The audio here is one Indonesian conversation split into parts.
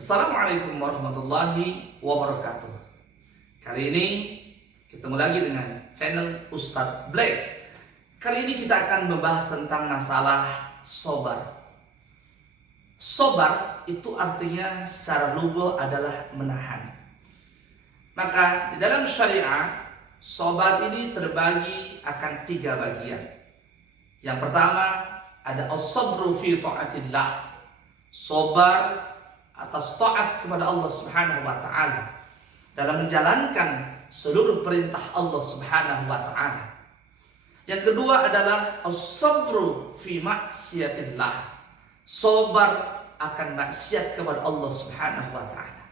Assalamualaikum warahmatullahi wabarakatuh. Kali ini ketemu lagi dengan channel Ustadz Black. Kali ini kita akan membahas tentang masalah sobar. Sobar itu artinya secara lugo adalah menahan. Maka di dalam syariah, sobar ini terbagi akan 3 bagian. Yang pertama ada as-sabru fi ta'atillah, sobar atas taat kepada Allah Subhanahu wa taala dalam menjalankan seluruh perintah Allah Subhanahu wa taala. Yang kedua adalah as-sabru fi maksiatillah, sabar akan maksiat kepada Allah Subhanahu wa taala.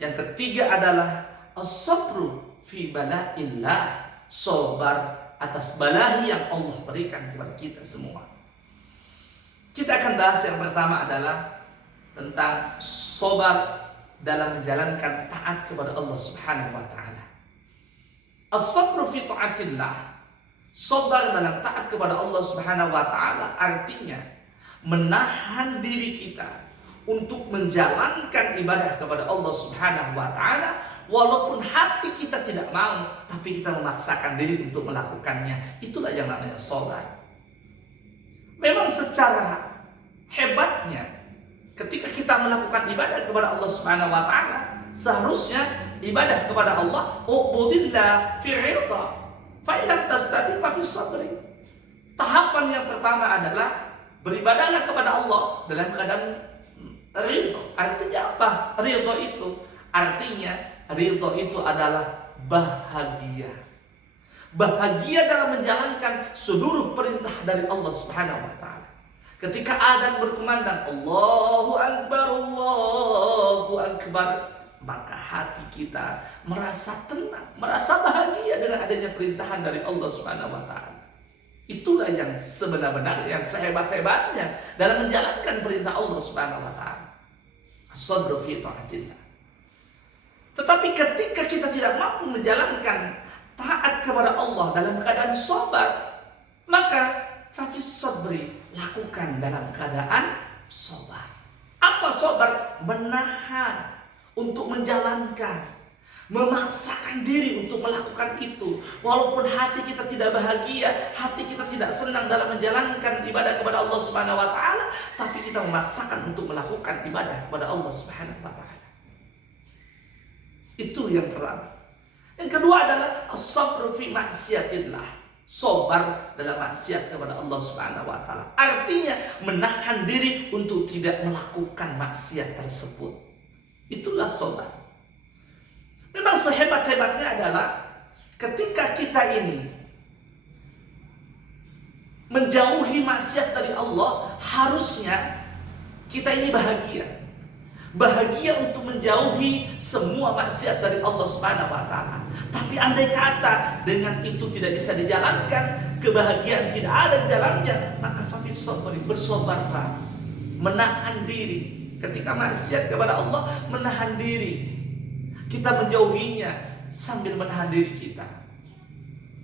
Yang ketiga adalah as-sabru fi bala'illah, sabar atas balahi yang Allah berikan kepada kita semua. Kita akan bahas yang pertama adalah tentang sobar dalam menjalankan taat kepada Allah Subhanahu wa taala. As-sabru fi taatillah, sobar dalam taat kepada Allah Subhanahu wa taala artinya menahan diri kita untuk menjalankan ibadah kepada Allah Subhanahu wa taala walaupun hati kita tidak mau, tapi kita memaksakan diri untuk melakukannya. Itulah yang namanya sobar. Memang secara hebatnya ketika kita melakukan ibadah kepada Allah Subhanahu wa taala, seharusnya ibadah kepada Allah ubudillah fi ridha fa illam tastati fa bis sabri. Tahapan yang pertama adalah beribadahlah kepada Allah dalam keadaan ridha. Artinya apa? Ridha itu artinya ridha itu adalah bahagia. Bahagia dalam menjalankan seluruh perintah dari Allah Subhanahu wa taala. Ketika adzan berkumandang Allahu Akbar, Allahu Akbar, maka hati kita merasa tenang, merasa bahagia dengan adanya perintahan dari Allah Subhanahu wa taala. Itulah yang sebenar-benarnya, yang sehebat-hebatnya dalam menjalankan perintah Allah Subhanahu wa taala. Sabru fi taatillah. Tetapi ketika kita tidak mampu menjalankan taat kepada Allah dalam keadaan sabar, maka fafis sabri, lakukan dalam keadaan sabar. Apa sabar? Menahan untuk menjalankan, memaksakan diri untuk melakukan itu. Walaupun hati kita tidak bahagia, hati kita tidak senang dalam menjalankan ibadah kepada Allah Subhanahu wa taala, tapi kita memaksakan untuk melakukan ibadah kepada Allah Subhanahu wa taala. Itu yang pertama. Yang kedua adalah as-sabru fi maksiatillah, sobar dalam maksiat kepada Allah Subhanahu wa taala. Artinya menahan diri untuk tidak melakukan maksiat tersebut. Itulah sobar. Memang sehebat-hebatnya adalah ketika kita ini menjauhi maksiat dari Allah, harusnya kita ini bahagia. Bahagia untuk menjauhi semua maksiat dari Allah Subhanahu wa taala. Tapi andai kata dengan itu tidak bisa dijalankan, kebahagiaan tidak ada di dalamnya, maka fafis sabri, bersabarlah, menahan diri. Ketika maksiat kepada Allah, menahan diri. Kita menjauhinya sambil menahan diri kita.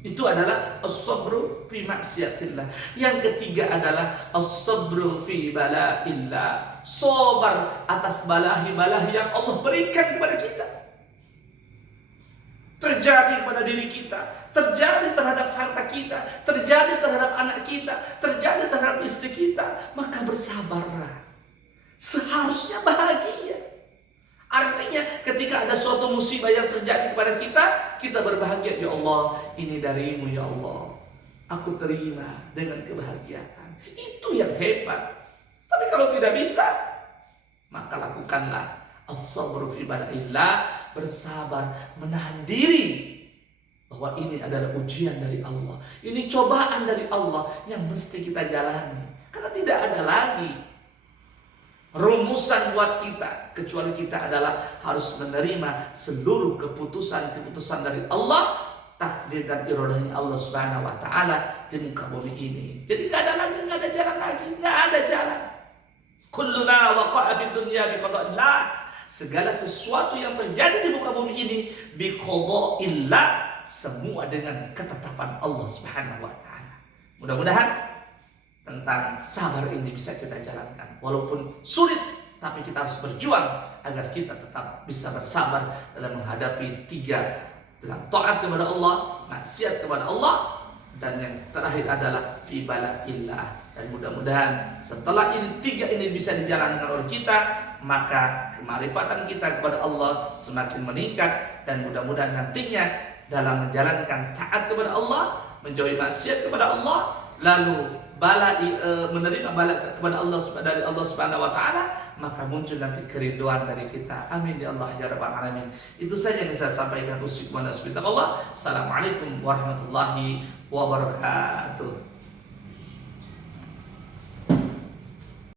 Itu adalah as-sabru fi maksiatillah. Yang ketiga adalah as-sabru fi bala'illah, sabar atas balahi-balahi yang Allah berikan kepada kita. Terjadi kepada diri kita, terjadi terhadap harta kita, terjadi terhadap anak kita, terjadi terhadap istri kita, maka bersabarlah. Seharusnya bahagia. Artinya ketika ada suatu musibah yang terjadi kepada kita, kita berbahagia. Ya Allah, ini darimu ya Allah, aku terima dengan kebahagiaan. Itu yang hebat. Tapi kalau tidak bisa, maka lakukanlah as-sabru fi bala'illah, bersabar, menahan diri bahwa ini adalah ujian dari Allah, ini cobaan dari Allah yang mesti kita jalani. Karena tidak ada lagi rumusan buat kita kecuali kita adalah harus menerima seluruh keputusan-keputusan dari Allah, takdir dan iradahnya Allah Subhanahu wa taala di muka bumi ini. Jadi nggak ada jalan lagi, nggak ada jalan. Kulluna waqa'a fid dunya bi qada'illah. Segala sesuatu yang terjadi di muka bumi ini bi qada'illah, semua dengan ketetapan Allah Subhanahu wa taala. Mudah-mudahan tentang sabar ini bisa kita jalankan. Walaupun sulit, tapi kita harus berjuang agar kita tetap bisa bersabar dalam menghadapi 3 bilang taat kepada Allah, maksiat kepada Allah, dan yang terakhir adalah fi bala'illah. Dan mudah-mudahan setelah ini 3 ini bisa dijalankan oleh kita, maka kemarifatan kita kepada Allah semakin meningkat, dan mudah-mudahan nantinya dalam menjalankan taat kepada Allah, menjauhi maksiat kepada Allah, lalu menerima bala kepada Allah dari Allah Subhanahu wa taala, maka muncul nanti keriduan dari kita. Amin ya Allah ya rabbal alamin. Itu saja yang saya sampaikan. Assalamualaikum warahmatullahi wabarakatuh.